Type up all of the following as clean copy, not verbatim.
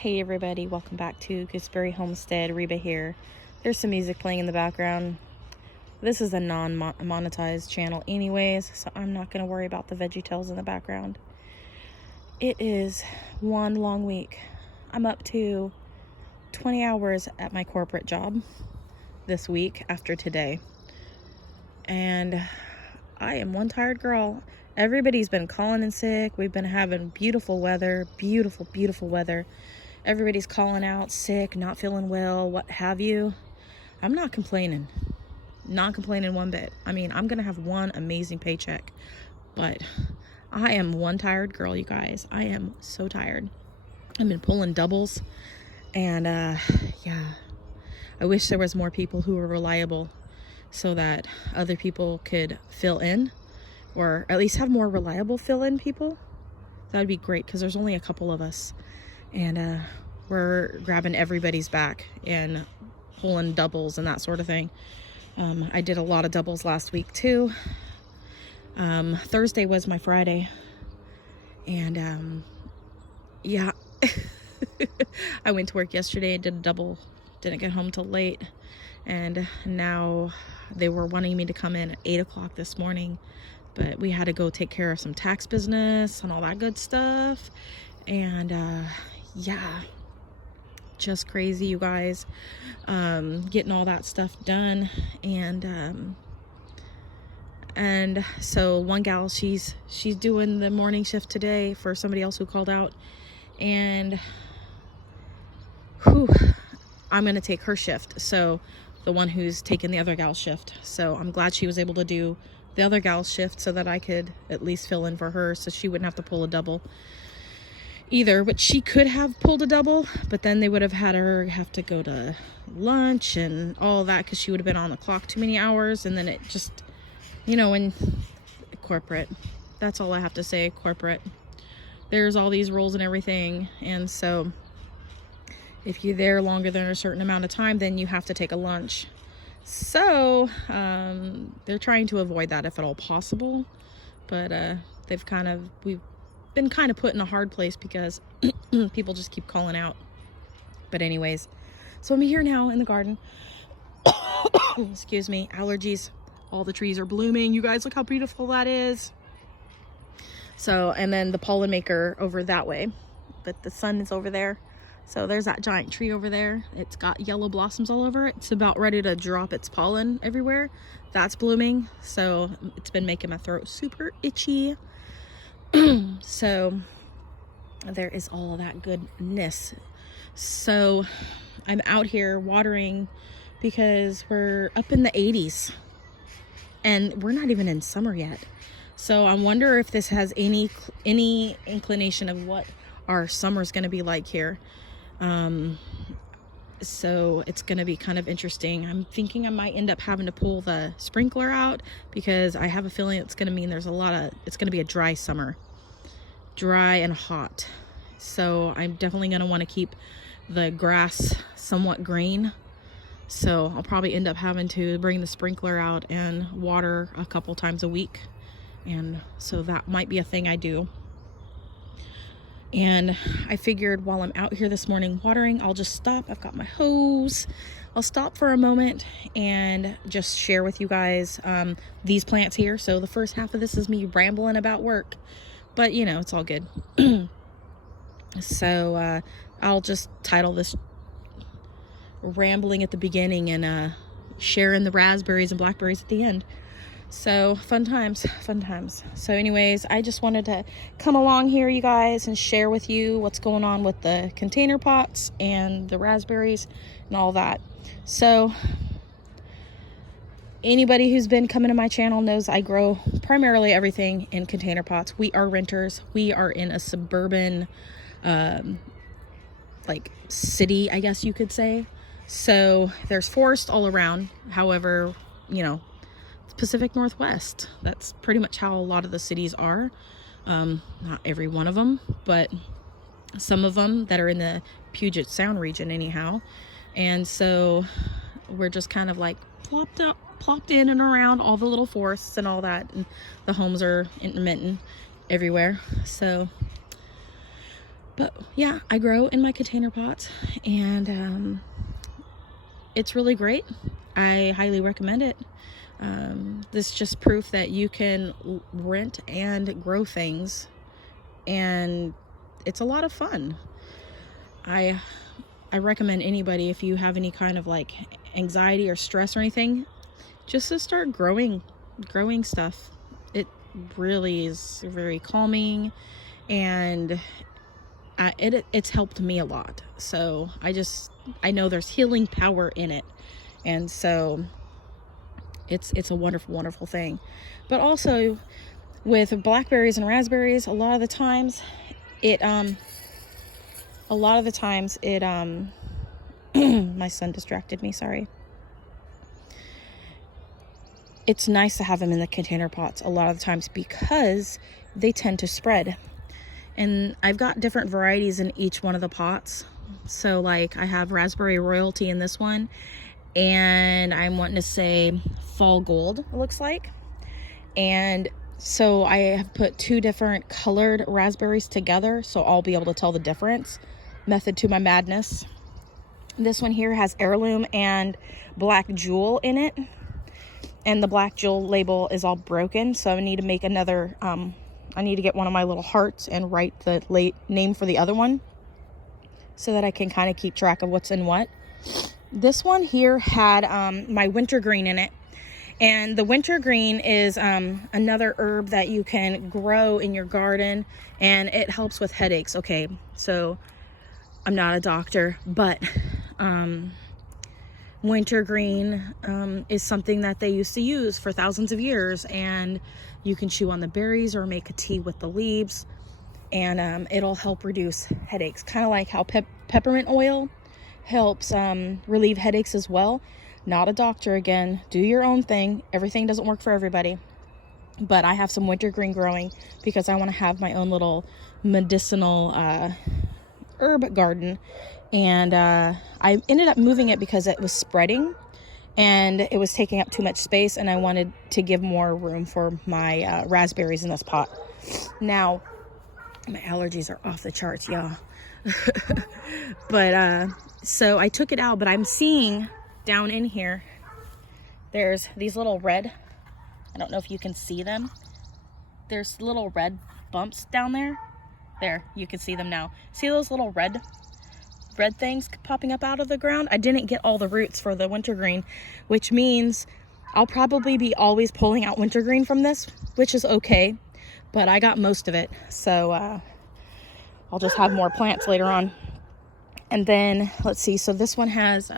Hey everybody, welcome back to Gooseberry Homestead. Reba here. There's some music playing in the background. This is a non-monetized channel anyways, so I'm not going to worry about the VeggieTales in the background. It is one long week. I'm up to 20 hours at my corporate job this week after today. And I am one tired girl. Everybody's been calling in sick. We've been having beautiful weather, beautiful weather. Everybody's calling out sick, not feeling well, what have you. I'm not complaining. Not complaining one bit. I mean, I'm going to have one amazing paycheck. But I am one tired girl, you guys. I am so tired. I've been pulling doubles. And, yeah. I wish there was more people who were reliable so that other people could fill in. Or at least have more reliable fill-in people. That would be great because there's only a couple of us. And we're grabbing everybody's back and pulling doubles and that sort of thing. I did a lot of doubles last week too. Thursday was my Friday. And yeah, I went to work yesterday and did a double. Didn't get home till late. And now they were wanting me to come in at 8 o'clock this morning. But we had to go take care of some tax business and all that good stuff. And yeah, just crazy, you guys. Getting all that stuff done. And so one gal, she's doing the morning shift today for somebody else who called out. And whew, I'm going to take her shift. So the one who's taking the other gal's shift. So I'm glad she was able to do the other gal's shift so that I could at least fill in for her so she wouldn't have to pull a double either, which she could have pulled a double, but then they would have had her have to go to lunch and all that because she would have been on the clock too many hours. And then it just, you know, in corporate, that's all I have to say. Corporate, there's all these rules and everything, and so if you're there longer than a certain amount of time, then you have to take a lunch. So they're trying to avoid that if at all possible, but we've been kind of put in a hard place because people just keep calling out. But anyways, so I'm here now in the garden. Excuse me, allergies. All the trees are blooming. You guys, look how beautiful that is. So, and then the pollen maker over that way, but the sun is over there. So there's that giant tree over there. It's got yellow blossoms all over it. It's about ready to drop its pollen everywhere. That's blooming. So it's been making my throat super itchy. So there is all of that goodness. So I'm out here watering because we're up in the 80s and we're not even in summer yet. So I wonder if this has any inclination of what our summer's going to be like here. So it's going to be kind of interesting. I'm thinking I might end up having to pull the sprinkler out because I have a feeling it's going to mean it's going to be a dry summer, dry and hot. So I'm definitely going to want to keep the grass somewhat green. So I'll probably end up having to bring the sprinkler out and water a couple times a week. And so that might be a thing I do. And I figured while I'm out here this morning watering, I'll just stop. I've got my hose. I'll stop for a moment and just share with you guys these plants here. So the first half of this is me rambling about work, but you know, it's all good. So I'll just title this rambling at the beginning and sharing the raspberries and blackberries at the end. So fun times. So anyways, I just wanted to come along here, you guys, and share with you what's going on with the container pots and the raspberries and all that. So anybody who's been coming to my channel knows I grow primarily everything in container pots. We are renters. We are in a suburban, like city, I guess you could say. So there's forest all around. However, you know, Pacific Northwest. That's pretty much how a lot of the cities are. Not every one of them, but some of them that are in the Puget Sound region anyhow. And so we're just kind of like plopped in and around all the little forests and all that. And the homes are intermittent everywhere. So But yeah, I grow in my container pots, and it's really great. I highly recommend it. This is just proof that you can rent and grow things, and it's a lot of fun. I recommend anybody, if you have any kind of like anxiety or stress or anything, just to start growing stuff. It really is very calming, and it's helped me a lot. So I know there's healing power in it, and so it's a wonderful, wonderful thing. But also with blackberries and raspberries, a lot of the times it my son distracted me, sorry. It's nice to have them in the container pots a lot of the times because they tend to spread. And I've got different varieties in each one of the pots. So like I have raspberry royalty in this one, and I'm wanting to say fall gold, it looks like. And so I have put 2 different colored raspberries together, so I'll be able to tell the difference. Method to my madness. This one here has heirloom and black jewel in it, and the black jewel label is all broken, so I need to make another I need to get one of my little hearts and write the name for the other one so that I can kind of keep track of what's in what. This one here had my wintergreen in it, and the wintergreen is another herb that you can grow in your garden, and it helps with headaches. Okay, so I'm not a doctor, but wintergreen is something that they used to use for thousands of years, and you can chew on the berries or make a tea with the leaves, and it'll help reduce headaches, kind of like how peppermint oil helps relieve headaches as well. Not a doctor again, do your own thing. Everything doesn't work for everybody, but I have some wintergreen growing because I want to have my own little medicinal herb garden. And I ended up moving it because it was spreading and it was taking up too much space, and I wanted to give more room for my raspberries in this pot. Now, my allergies are off the charts, y'all. But so I took it out, but I'm seeing down in here, there's these little red, I don't know if you can see them. There's little red bumps down there. There, you can see them now. See those little red things popping up out of the ground? I didn't get all the roots for the wintergreen, which means I'll probably be always pulling out wintergreen from this, which is okay, but I got most of it, so I'll just have more plants later on. And then let's see, so this one has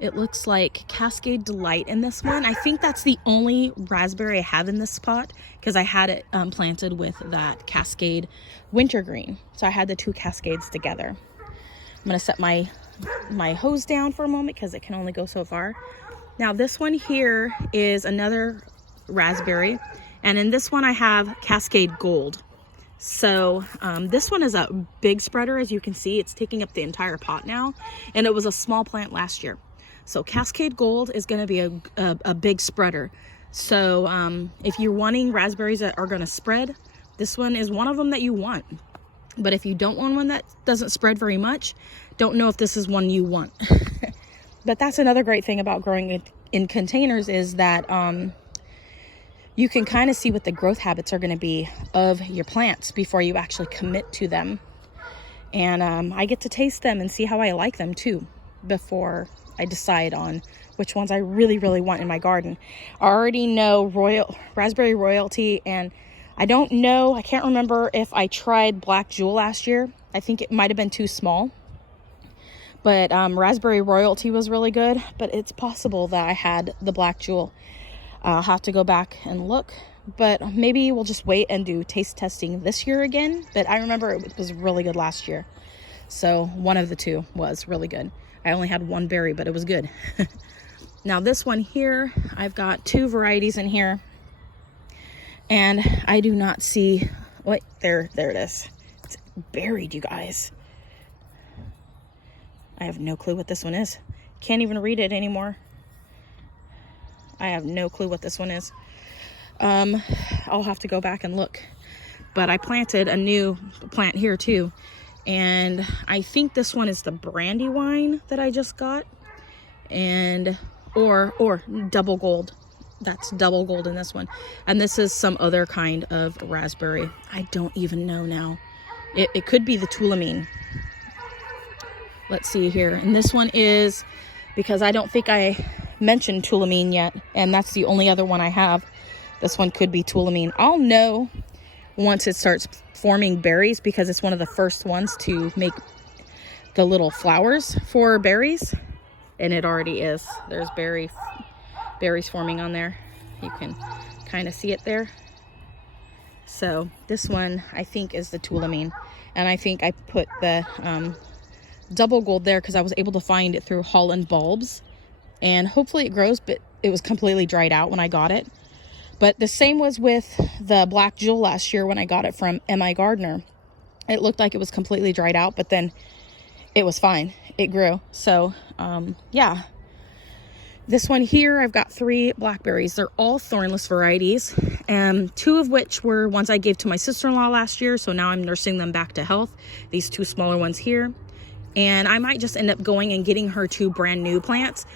it looks like Cascade Delight in this one. I think that's the only raspberry I have in this pot because I had it planted with that Cascade wintergreen, so I had the 2 cascades together. I'm gonna set my hose down for a moment because it can only go so far. Now this one here is another raspberry, and in this one I have Cascade Gold. So this one is a big spreader. As you can see, it's taking up the entire pot now, and it was a small plant last year. So Cascade Gold is going to be a big spreader. So if you're wanting raspberries that are going to spread, this one is one of them that you want. But if you don't want one that doesn't spread very much, don't know if this is one you want. But that's another great thing about growing in containers, is that you can kind of see what the growth habits are going to be of your plants before you actually commit to them. And I get to taste them and see how I like them too before I decide on which ones I really, really want in my garden. I already know raspberry royalty, and I don't know, I can't remember if I tried black jewel last year. I think it might have been too small. But raspberry royalty was really good, but it's possible that I had the black jewel. I'll have to go back and look, but maybe we'll just wait and do taste testing this year again. But I remember it was really good last year. So one of the 2 was really good. I only had 1 berry, but it was good. Now this one here, I've got 2 varieties in here, and I do not see, what, there it is. It's buried, you guys. I have no clue what this one is. Can't even read it anymore. I have no clue what this one is. I'll have to go back and look. but I planted a new plant here too. And I think this one is the Brandywine that I just got, and or double gold. That's double gold in this one. And this is some other kind of raspberry. I don't even know now. It could be the Tulamine. Let's see here. And this one is, because I don't think I mentioned Tulamine yet, and that's the only other one I have. This one could be Tulamine. I'll know once it starts forming berries, because it's one of the first ones to make the little flowers for berries, and it already is. There's berries forming on there. You can kind of see it there. So this one I think is the Tulamine, and I think I put the double gold there because I was able to find it through Holland Bulbs, and hopefully it grows, but it was completely dried out when I got it. But the same was with the Black Jewel last year when I got it from M.I. Gardner. It looked like it was completely dried out, but then it was fine. It grew. So, yeah. This one here, I've got 3 blackberries. They're all thornless varieties, and 2 of which were ones I gave to my sister-in-law last year, so now I'm nursing them back to health. These 2 smaller ones here. And I might just end up going and getting her 2 brand new plants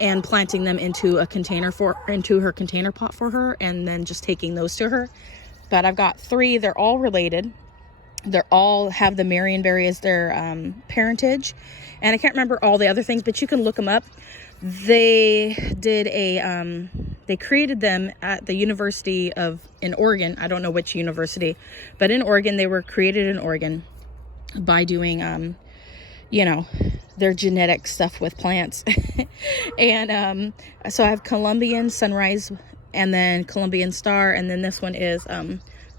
and planting them into her container pot for her, and then just taking those to her. But I've got 3. They're all related. They're all have the Marionberry as their parentage, and I can't remember all the other things, but you can look them up. They did they created them at the University in Oregon. I don't know which university, but in Oregon. They were created in Oregon by doing you know, their genetic stuff with plants. And so I have Colombian Sunrise, and then Colombian Star, and then this one is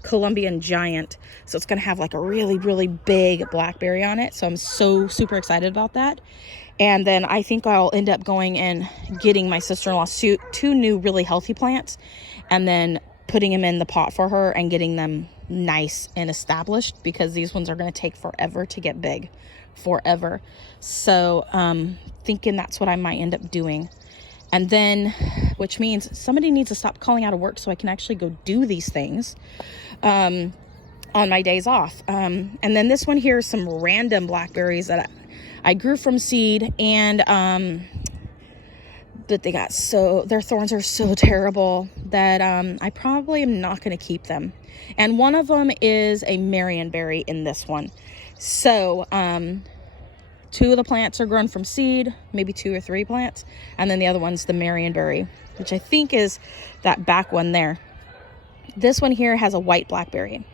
Colombian Giant. So it's gonna have like a really, really big blackberry on it. So I'm so super excited about that. And then I think I'll end up going and getting my sister-in-law 2 new really healthy plants, and then putting them in the pot for her and getting them nice and established, because these ones are going to take forever to get big. Forever. So thinking that's what I might end up doing. And then, which means somebody needs to stop calling out of work so I can actually go do these things on my days off. And then this one here is some random blackberries that I grew from seed, and but they got their thorns are so terrible that I probably am not going to keep them. And one of them is a Marionberry in this one. So 2 of the plants are grown from seed, maybe 2 or 3 plants, and then the other one's the Marionberry, which I think is that back one there. This one here has a white blackberry.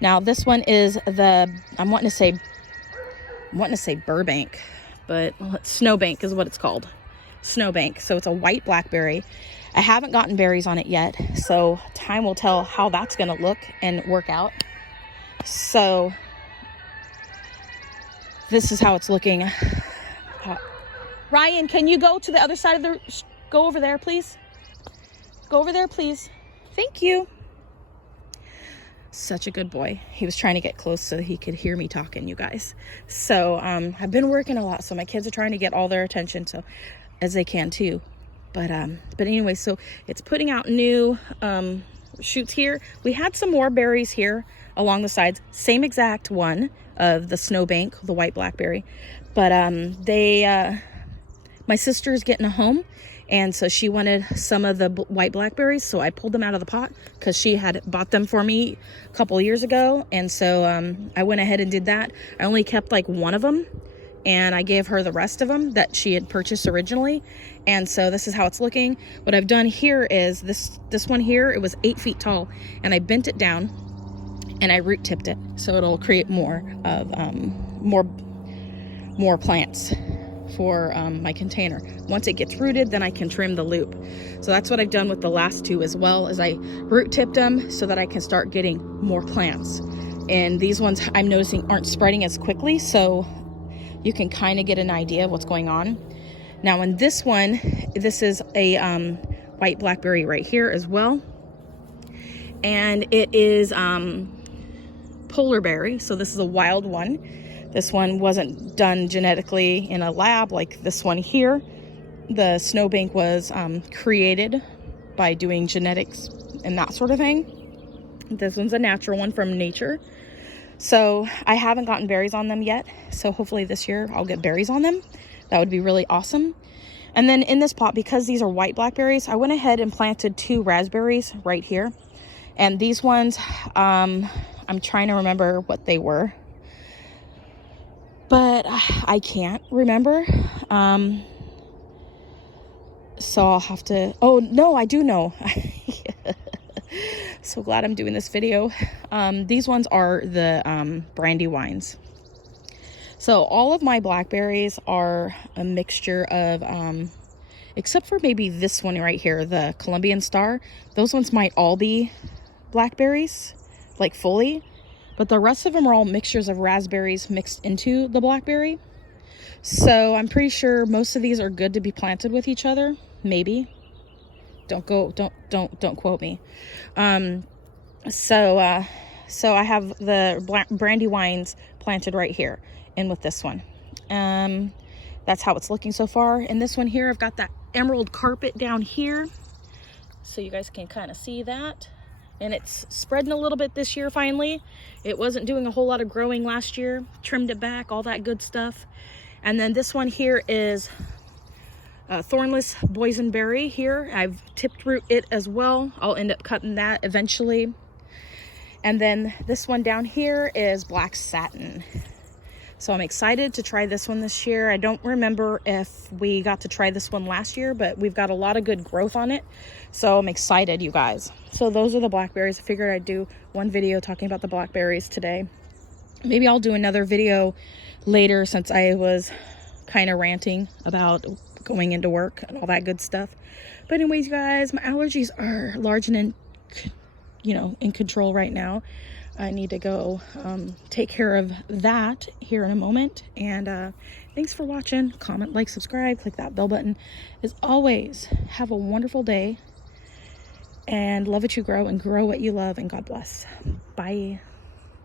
Now this one is I'm wanting to say Burbank, but Snowbank is what it's called. Snowbank. So it's a white blackberry. I haven't gotten berries on it yet, so time will tell how that's going to look and work out. So this is how it's looking. Ryan, can you go to the other side of go over there, please? Go over there, please. Thank you. Such a good boy. He was trying to get close so he could hear me talking, you guys. So I've been working a lot, so my kids are trying to get all their attention, so as they can too. But anyway, so it's putting out new shoots here. We had some more berries here along the sides, same exact one of the Snowbank, the white blackberry. But my sister's getting a home, and so she wanted some of the white blackberries, so I pulled them out of the pot because she had bought them for me a couple years ago. And so I went ahead and did that. I only kept like one of them, and I gave her the rest of them that she had purchased originally. And so this is how it's looking. What I've done here is this one here, it was 8 feet tall, and I bent it down and I root tipped it, so it'll create more of more plants for my container. Once it gets rooted, then I can trim the loop. So that's what I've done with the last 2 as well, as I root tipped them so that I can start getting more plants. And these ones I'm noticing aren't spreading as quickly, so you can kind of get an idea of what's going on. Now in this one, this is a white blackberry right here as well, and it is polar berry. So this is a wild one. This one wasn't done genetically in a lab like this one here. The Snowbank was created by doing genetics and that sort of thing. This one's a natural one from nature. So I haven't gotten berries on them yet. So hopefully this year I'll get berries on them. That would be really awesome. And then in this pot, because these are white blackberries, I went ahead and planted 2 raspberries right here. And these ones, I'm trying to remember what they were, but I can't remember. So I'll have to, oh no, I do know. So glad I'm doing this video. These ones are the brandy wines. So all of my blackberries are a mixture of, except for maybe this one right here, the Colombian Star. Those ones might all be blackberries, like fully. But the rest of them are all mixtures of raspberries mixed into the blackberry. So I'm pretty sure most of these are good to be planted with each other. Maybe. Don't quote me. So I have the brandy wines planted right here in with this one. That's how it's looking so far. And this one here, I've got that emerald carpet down here, so you guys can kind of see that. And it's spreading a little bit this year finally. It wasn't doing a whole lot of growing last year. Trimmed it back, all that good stuff. And then this one here is thornless boysenberry here. I've tipped root it as well. I'll end up cutting that eventually. And then this one down here is black satin. So I'm excited to try this one this year. I don't remember if we got to try this one last year, but we've got a lot of good growth on it. So I'm excited, you guys. So those are the blackberries. I figured I'd do one video talking about the blackberries today. Maybe I'll do another video later, since I was kind of ranting about going into work and all that good stuff. But anyways, you guys, my allergies are large and in control right now. I need to go take care of that here in a moment. And thanks for watching. Comment, like, subscribe, click that bell button. As always, have a wonderful day, and love what you grow and grow what you love, and God bless. Bye.